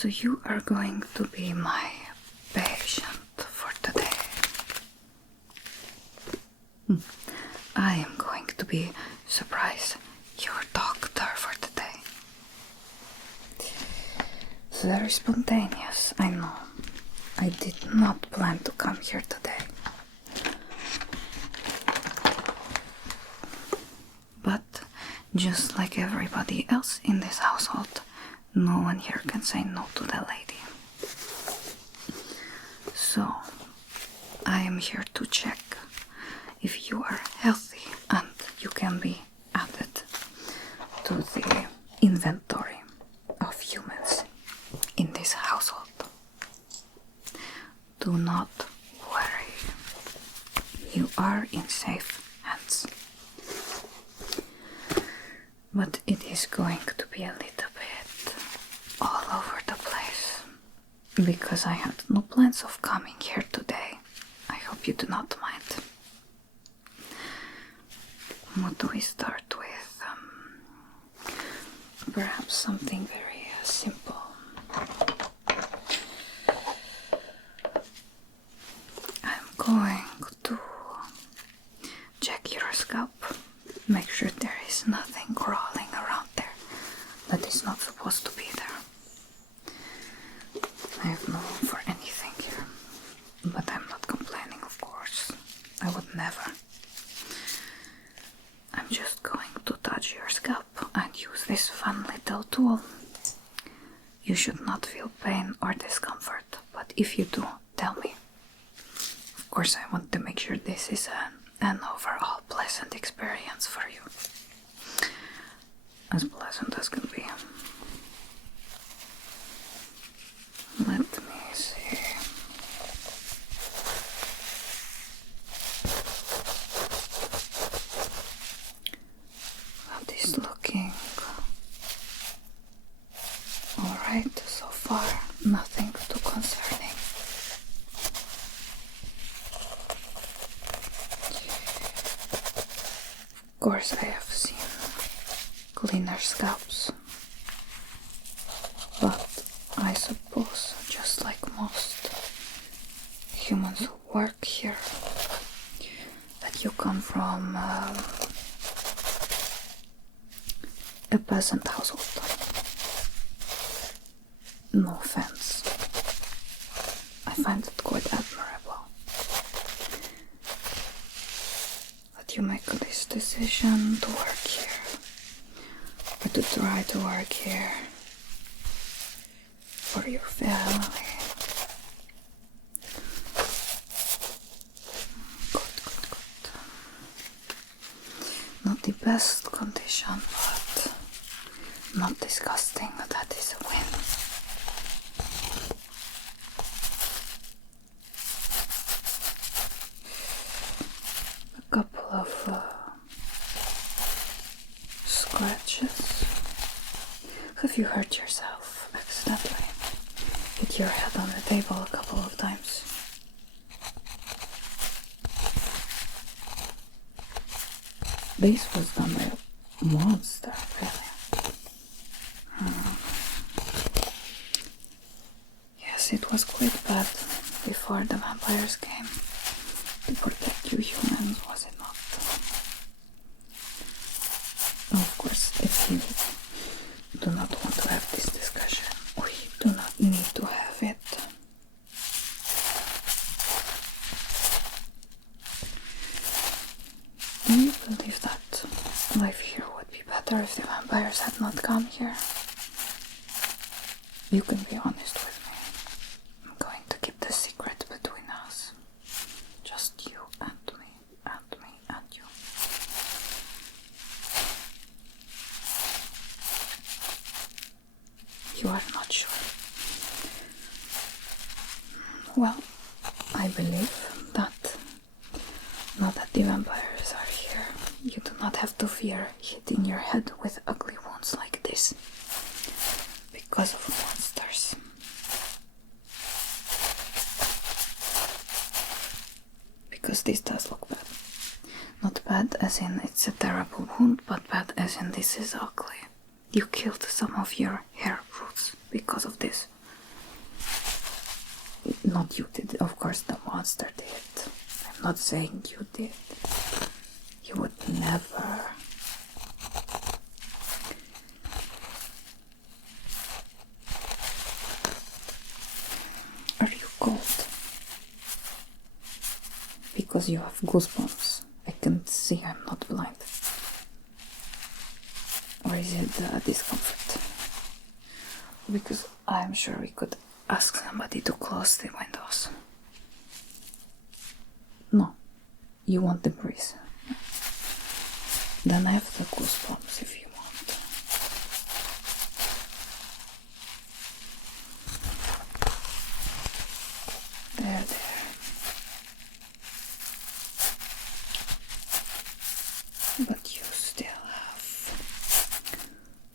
So you are going to be my patient for today. I am going to be surprise your doctor for today. It's very spontaneous, I know. I did not plan to come here today. But just like everybody else in this household, no one here can say no to the lady. So, I am here to check if you are healthy and you can be added to the inventory of humans in this household. Do not worry. You are in safe hands. But it is going to be a little bit all over the place because I had no plans of coming here today. I hope you do not mind. What do we start with? Perhaps something very simple. I'm going to check your scalp. Make sure there is nothing crawling around there that is not supposed to be there. I have no room for anything here, but I'm not complaining, of course. I would never. I'm just going to touch your scalp and use this fun little tool. You should not feel pain or discomfort, but if you do, tell me. Of course, I want to make sure this is an overall pleasant experience for you. As pleasant as can be. Let me see. That is looking alright so far. Nothing too concerning. Of course, I have seen cleaner scalps, but I suppose, just like most humans who work here, that you come from a peasant household. No offense. I find it quite admirable that you make this decision to work here, or to try to work here for your family. Good. Not the best condition, but not disgusting. That is a win. A couple of scratches. Have you hurt yourself accidentally? Hit your head on the table a couple of times. This was done by a monster, really. Yes, it was quite bad before the vampires came to protect you humans, was it not? Of course, if you do not want to have this discussion, we do not need to have it. Do you believe that life here would be better if the vampires had not come here? You can be honest with me. I'm going to keep the secret between us. Just you and me, and me and you. You are not sure. Well, I believe that now that the vampires are here, you do not have to fear hitting your head with ugly wounds like this because of monsters. Because this does look bad. Not bad as in it's a terrible wound, but bad as in this is ugly. You killed some of your hair roots because of this. Not you did, of course the monster did. I'm not saying you did. You would never. Are you cold? Because you have goosebumps. I can see I'm not blind. Or is it the discomfort? Because I'm sure we could ask somebody to close the windows. No, you want the breeze. Then I have the goosebumps if you want. There. But you still have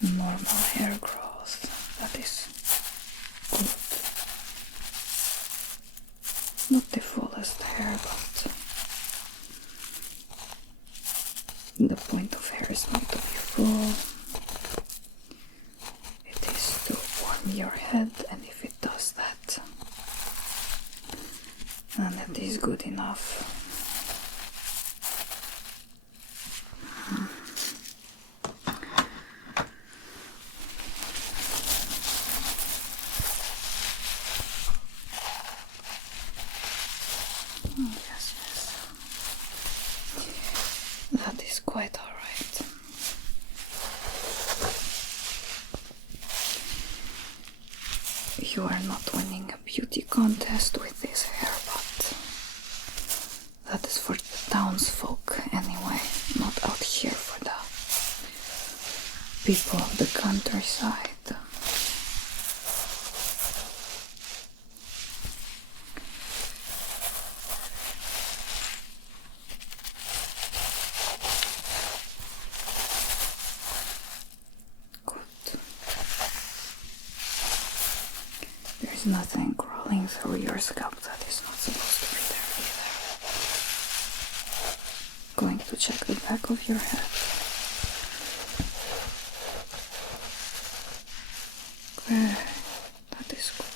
normal hair growth. That is good. Not the fullest hair, but the point of hair is not to be full. It is to warm your head, and if it does that, then it is good enough. Yes. That is quite alright. You are not winning a beauty contest with this hair, but that is for the townsfolk anyway, not out here for the people of the countryside. There's nothing crawling through your scalp that is not supposed to be there either. Going to check the back of your head. Good. That is good.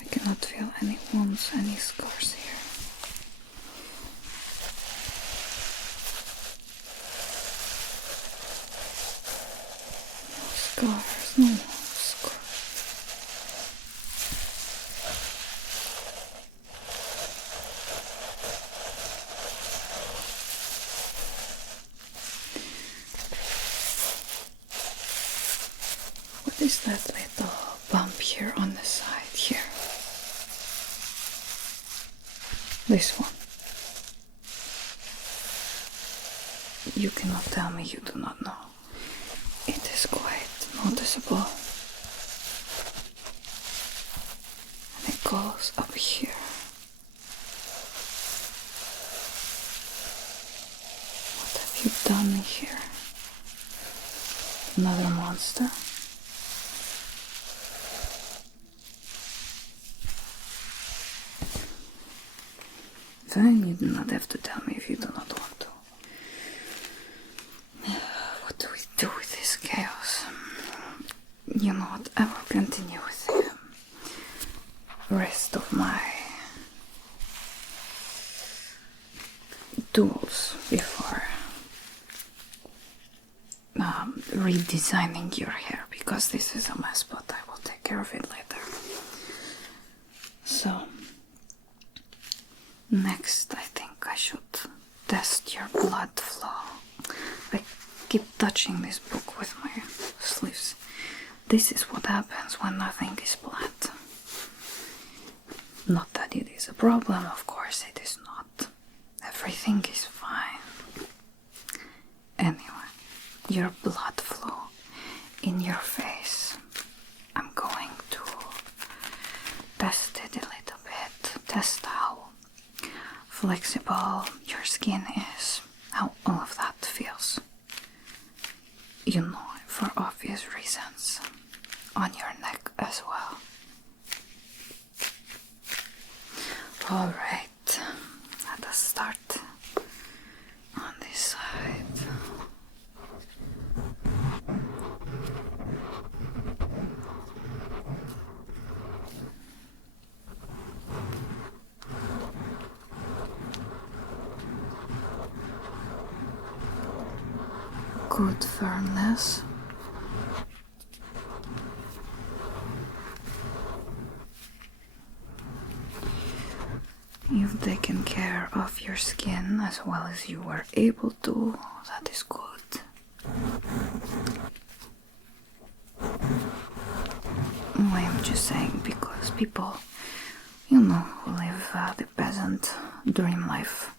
I cannot feel any wounds, any scars here. Scars, no scars. What is that little bump here on the side here? This one. You cannot tell me you do not know. It is quite noticeable. And it goes up here. What have you done here? Another monster? Fine, you do not have to tell me if you do not want to. What do we do with this chaos? You know what, I will continue with the rest of my tools before redesigning your hair, because this is a mess, but I will take care of it later. So, next I think I should test your blood flow. I keep touching this book with my sleeves. This is what happens when nothing is bled. Not that it is a problem, of course it is not. Everything is fine. Anyway, your blood flow in your face. I'm going to test it a little bit. Test how flexible your skin is. How all of that feels. You know, for obvious reasons. On your neck as well. Alright, let us start on this side. good firmness. You've taken care of your skin as well as you were able to. That is good. I'm just saying because people, who live the peasant dream life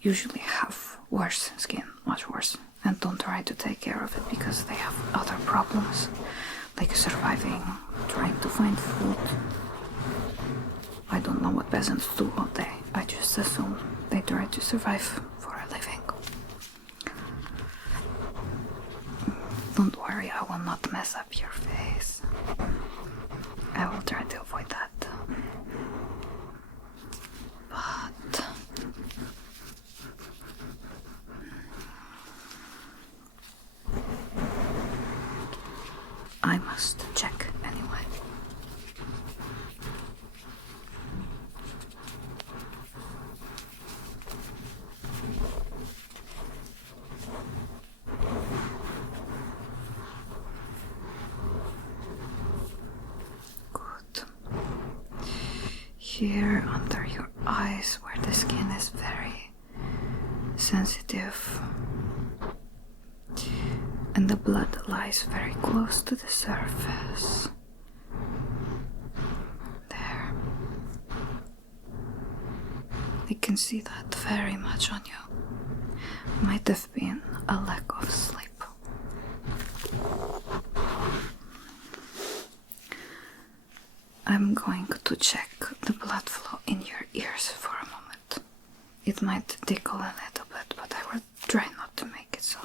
usually have worse skin, much worse, and don't try to take care of it because they have other problems, like surviving, trying to find food. I don't know what peasants do all day. I just assume they try to survive for a living. Don't worry, I will not mess up your face. I will try to avoid that. But I must check anyway. Good. Here under your eyes, where the skin is very sensitive and the blood lies very close to the surface. There. I can see that very much on you. Might have been a lack of sleep. I'm going to check the blood flow in your ears for a moment. It might tickle a little bit, but I will try not to make it so.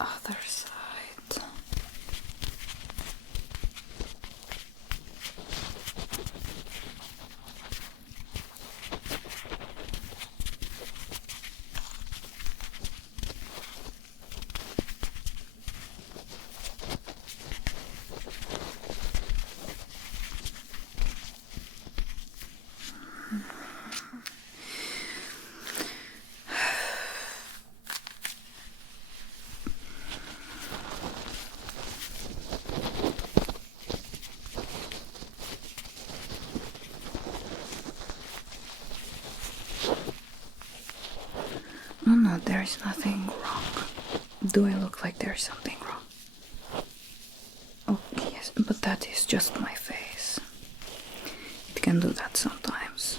Other side. No, there is nothing wrong. Do I look like there is something wrong? Oh, yes, but that is just my face. It can do that sometimes.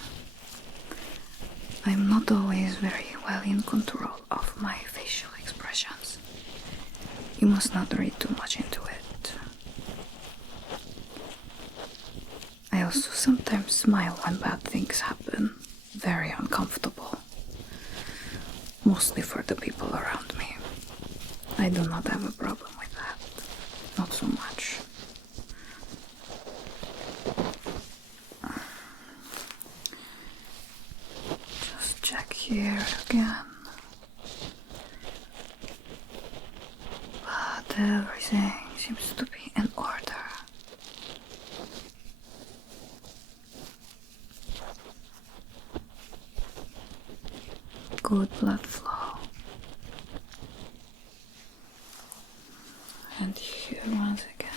I'm not always very well in control of my facial expressions. You must not read too much into it. I also sometimes smile when bad things happen. Very uncomfortable. Mostly for the people around me. I do not have a problem with that. Not so much. Just check here again. But everything seems to be in order. Good blood flow. And here once again.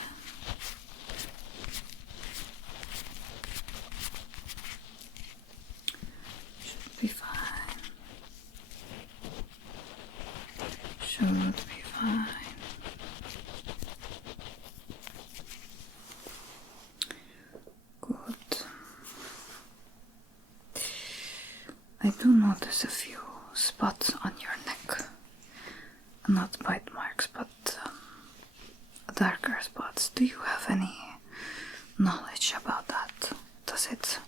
Should be fine. Should be fine. Good. I do notice a few spots on your neck. Not bite marks, but darker spots. Do you have any knowledge about that? Does it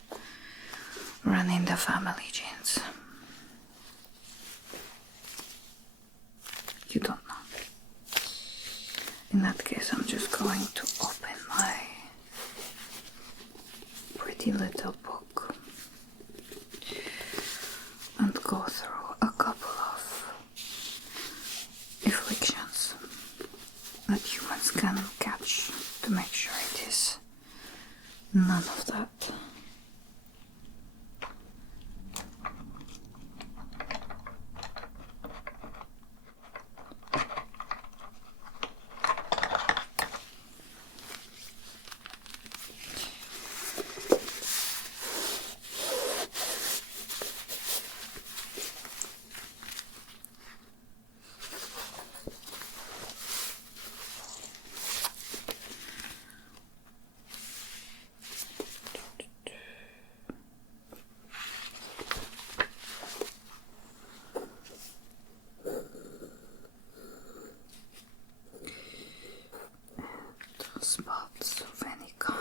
run in the family genes? You don't know. In that case, I'm pretty little book and go through a couple of afflictions that humans can catch to make sure it is none of that. Spots of any kind.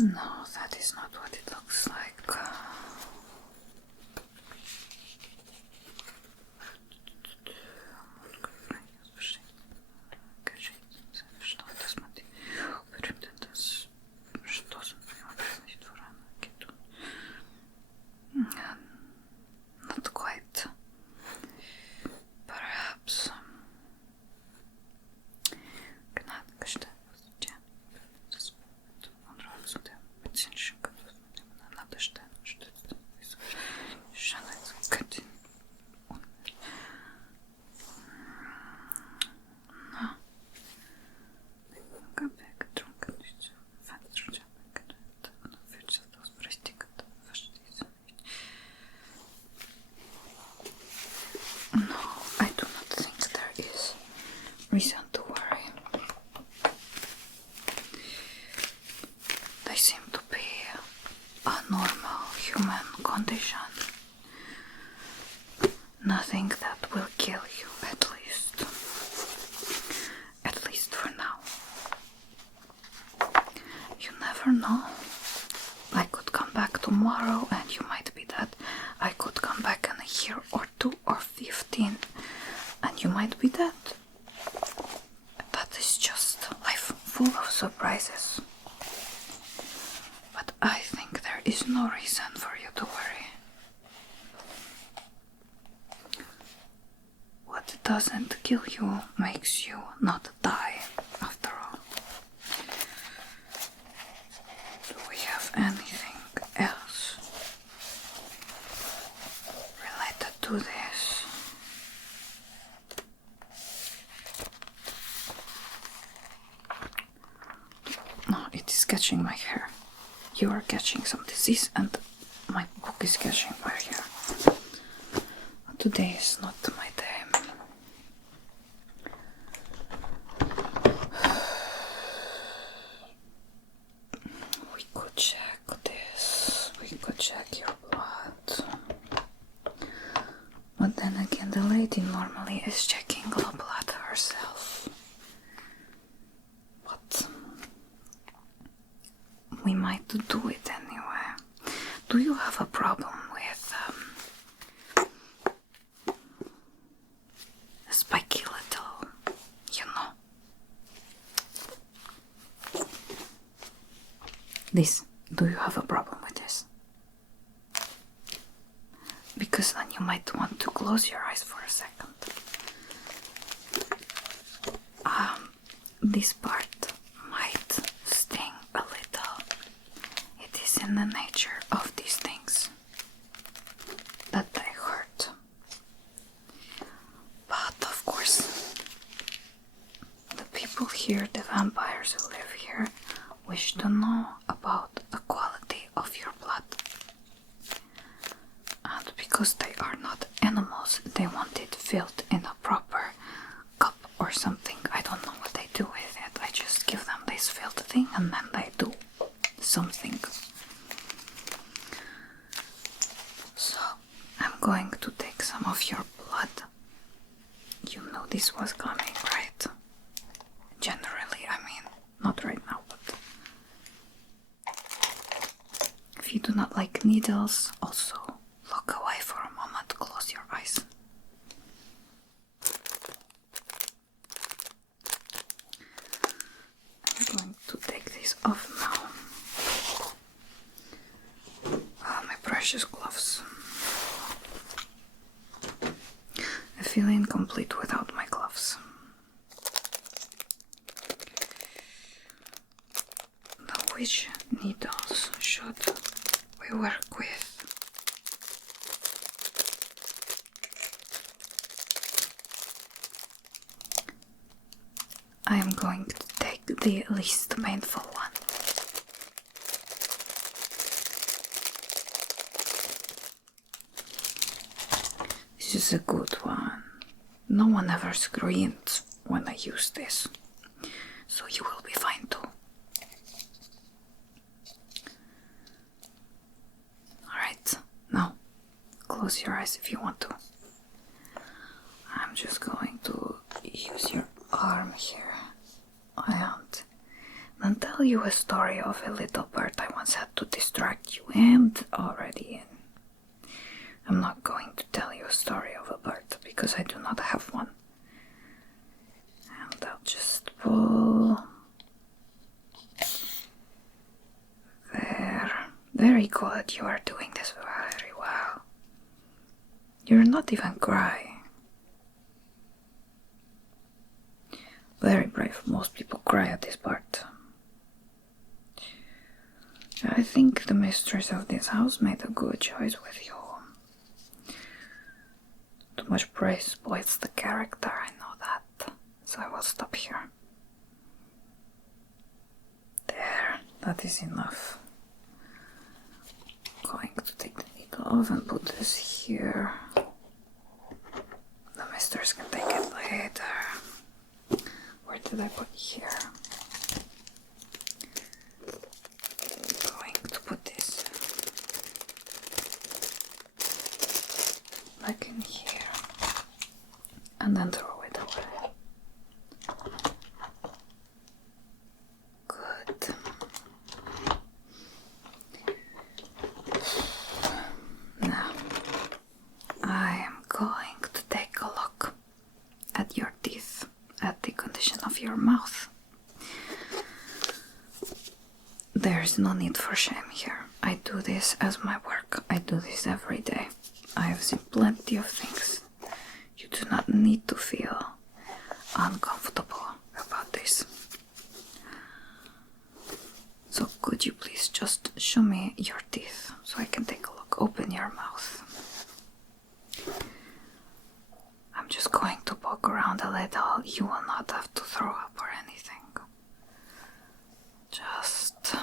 No, that is not what it looks like. Not quite. Perhaps. Reason to worry. They seem to be a normal human condition. Nothing that will kill you, at least. At least for now. You never know. I could come back tomorrow and you might be dead. I could come back in a year or 2 or 15 and you might be dead. That is just life, full of surprises. But I think there is no reason for you to worry. What doesn't kill you makes you not die, after all. Do we have anything else related to this? No, it is catching my hair. You are catching some disease and my book is catching my hair. Today is not my day. We could check this. We could check your blood. But then again, the lady normally is checking the blood herself. But we might do it anyway. Do you have a problem with a spiky little, this? Do you have a problem with this? Because then you might want to close your eyes for a second. This part might sting a little. It is in the nature of these things that they hurt. But of course, the people here, the vampires who live here, wish to know about the quality of your blood. And because they are not animals, they want it filled in a proper cup or something. I don't know what they do with it. I just give them this filled thing and then they do something. So, I'm going to take some of your blood. You know this was coming, right? Generally, I mean, not right now, but if you do not like needles, also look away for a moment, close gloves. I feel incomplete without my gloves. Now, which needles should we work with? I am going to take the least painful one. This is a good one. No one ever screamed when I use this, so you will be fine too. Alright, now close your eyes if you want to. I'm just going to use your arm here and then tell you a story of a little bird I once had to distract you and already in. I'm not going to tell you a story of a bird because I do not have one. And I'll just pull. There. Very good. You are doing this very well. You're not even crying. Very brave. Most people cry at this part. I think the mistress of this house made a good choice with you. Too much praise spoils the character, I know that. So I will stop here. There, that is enough. I'm going to take the needle off and put this here. The mistress can take it later. Where did I put here? I'm going to put this back in here and then throw it away. Good. Now I am going to take a look at your teeth, at the condition of your mouth. There's no need for shame here. I do this as my work. I do this every day. I have seen plenty of things. You do not need to feel uncomfortable about this. So could you please just show me your teeth so I can take a look? Open your mouth. I'm just going to poke around a little. You will not have to throw up or anything. Just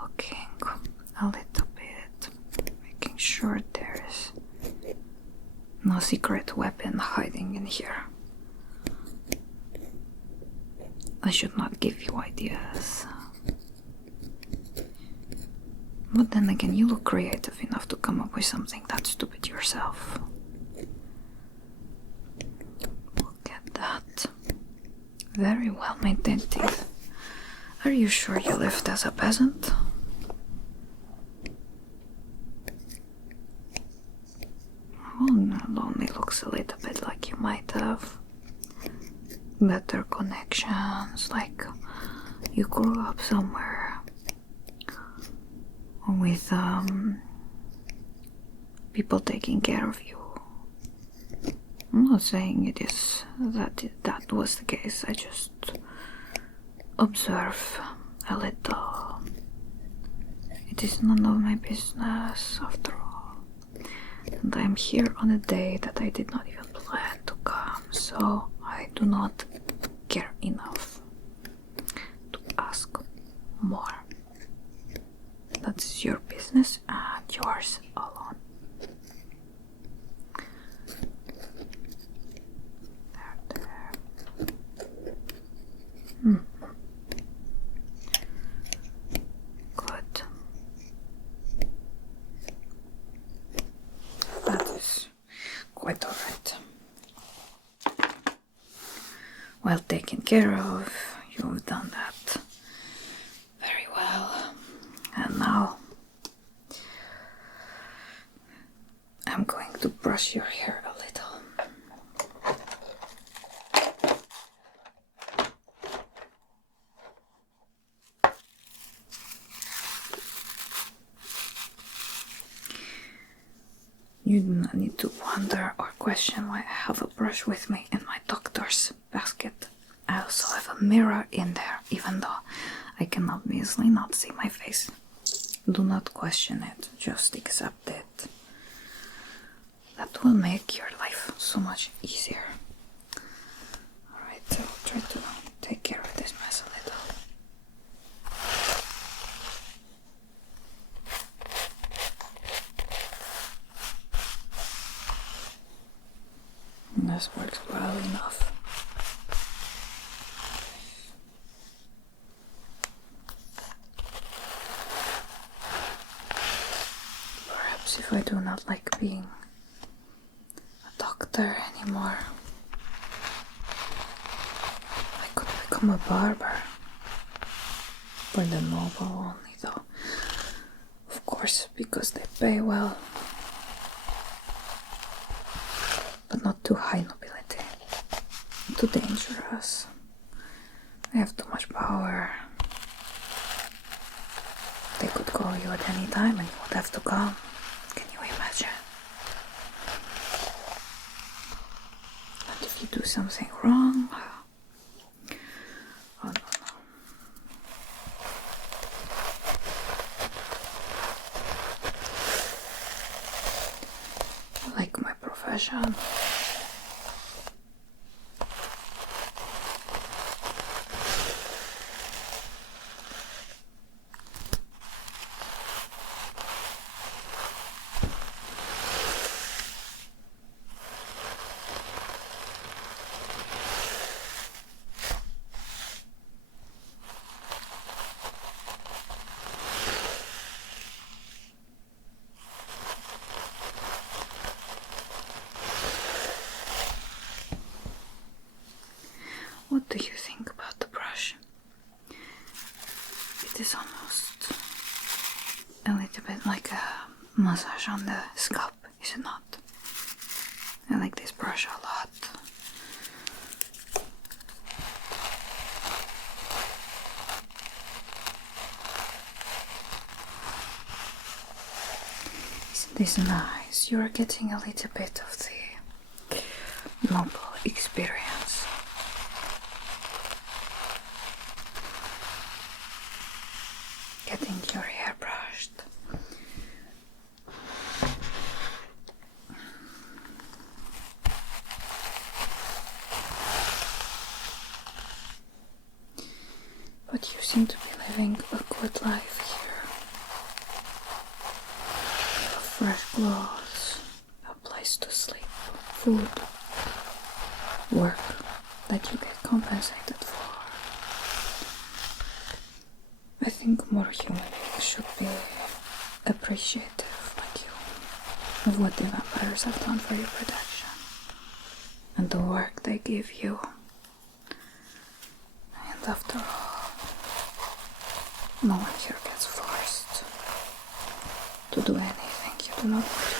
looking a little bit, making sure there is no secret weapon hiding in here. I should not give you ideas. But then again, you look creative enough to come up with something that stupid yourself. Look at that. Very well maintained teeth. Are you sure you lived as a peasant? Oh no, it only looks a little bit like you might have better connections, like you grew up somewhere with people taking care of you. I'm not saying it is that was the case. I just observe a little. It is none of my business after all. And I'm here on a day that I did not even plan to come, so I do not care enough to ask more. That is your business and yours alone. There. Good. That is quite alright. Well taken care of. You've done that very well. And now I'm going to brush your hair a little. You do not need to wonder or question why I have a brush with me in my doctor's basket. I also have a mirror in there, even though I can obviously not see my face. Do not question it, just accept it. That will make your life so much easier. Alright, so I'll try to take care of this mess a little. This works well enough. Perhaps if I do not like being a doctor anymore, I could become a barber. For the noble only though. Of course, because they pay well. But not too high nobility. Too dangerous. I have too much power. They could call you at any time and you would have to come. Can you imagine? And if you do something wrong... Oh no. I like my profession. What do you think about the brush? It is almost a little bit like a massage on the scalp, is it not? I like this brush a lot. Isn't this nice? You're getting a little bit of the noble experience. Getting your hair brushed. But you seem to be living a good life here. You have fresh clothes, a place to sleep, food, work that you get compensated for. I think more human beings should be appreciative like you of what the vampires have done for your protection and the work they give you. And after all, no one here gets forced to do anything you do not want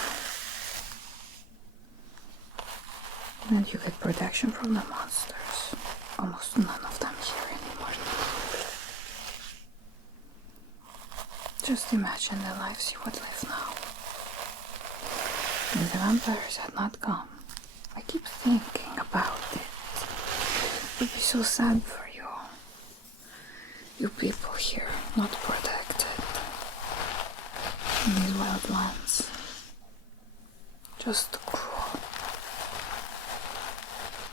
to. And you get protection from the monsters. Almost none of them here anymore. Just imagine the lives you would live now. If the vampires had not come, I keep thinking about it. It would be so sad for you. You people here, not protected. In these wild lands. Just cruel.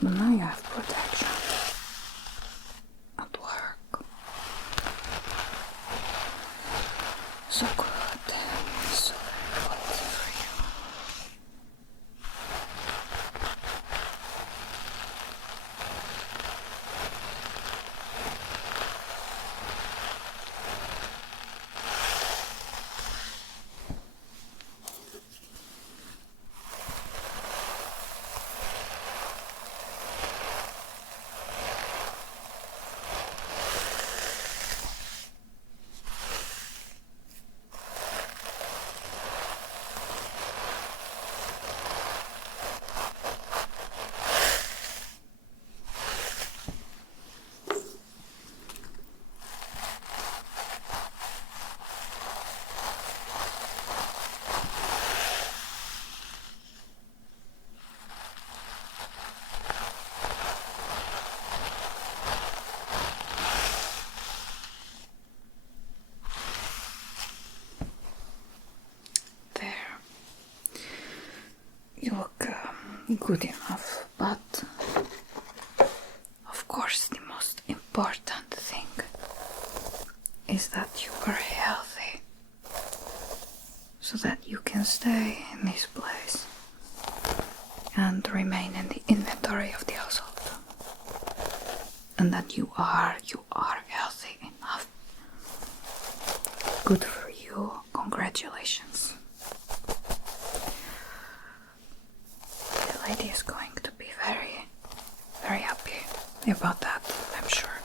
But now you have protection. At work. So good. So very good for you. good enough, but of course the most important thing is that you are healthy, so that you can stay in this place and remain in the inventory of the household, and that you are healthy enough. Good for you. Congratulations. The lady is going to be very, very happy about that, I'm sure.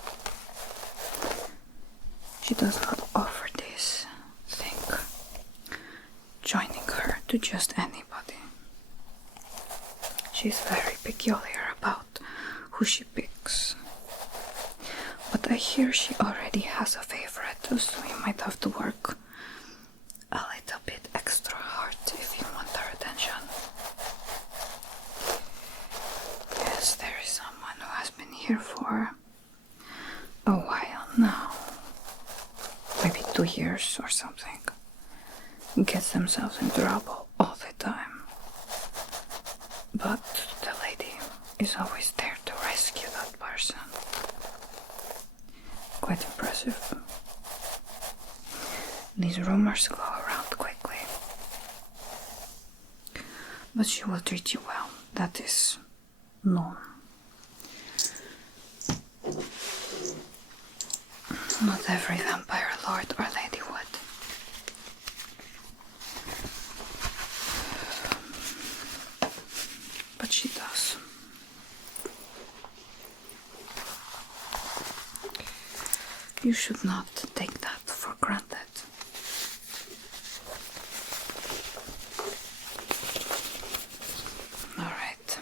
She does not offer this thing, joining her, to just anybody. She's very peculiar about who she picks. But I hear she already has a favorite, so you might have to work a little bit extra hard if you want her attention. Yes, there is someone who has been here for a while now. Maybe 2 years or something. Gets themselves in trouble all the time. But the lady is always there to rescue that person. Quite impressive. These rumors go around quickly. But she will treat you well, that is known. Not every vampire lord or lady would. But she does. You should not take that for granted. All right.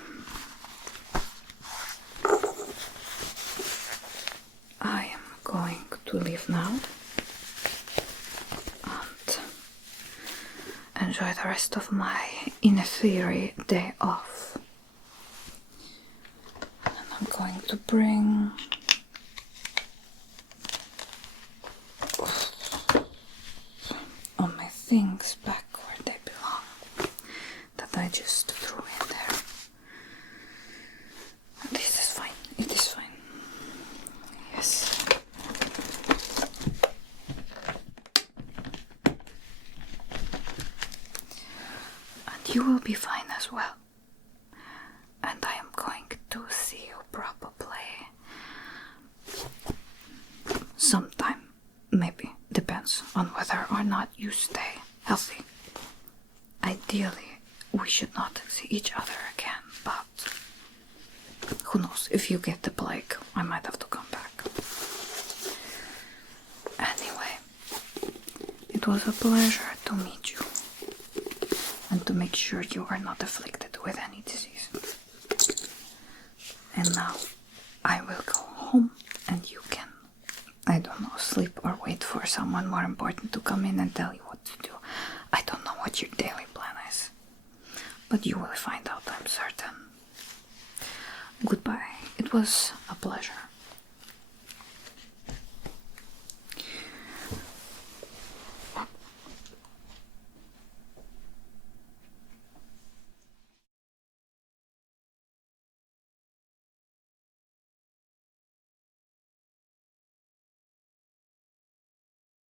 I am going to leave now and enjoy the rest of my, in theory, day off. And I'm going to bring all my things back where they belong, that I just threw in there. This is fine, it is fine. Yes. And you will be fine as well. And I am going to see you probably sometime. Maybe. Depends on whether or not you stay healthy. Ideally, we should not see each other again, but who knows, if you get the plague, I might have to come back. Anyway, it was a pleasure to meet you and to make sure you are not afflicted with any disease. And now I will go home and you can, I don't know, sleep or wait for someone more important to come in and tell you what to do. I don't know what your daily plan is, but you will find out, I'm certain. Goodbye. It was a pleasure.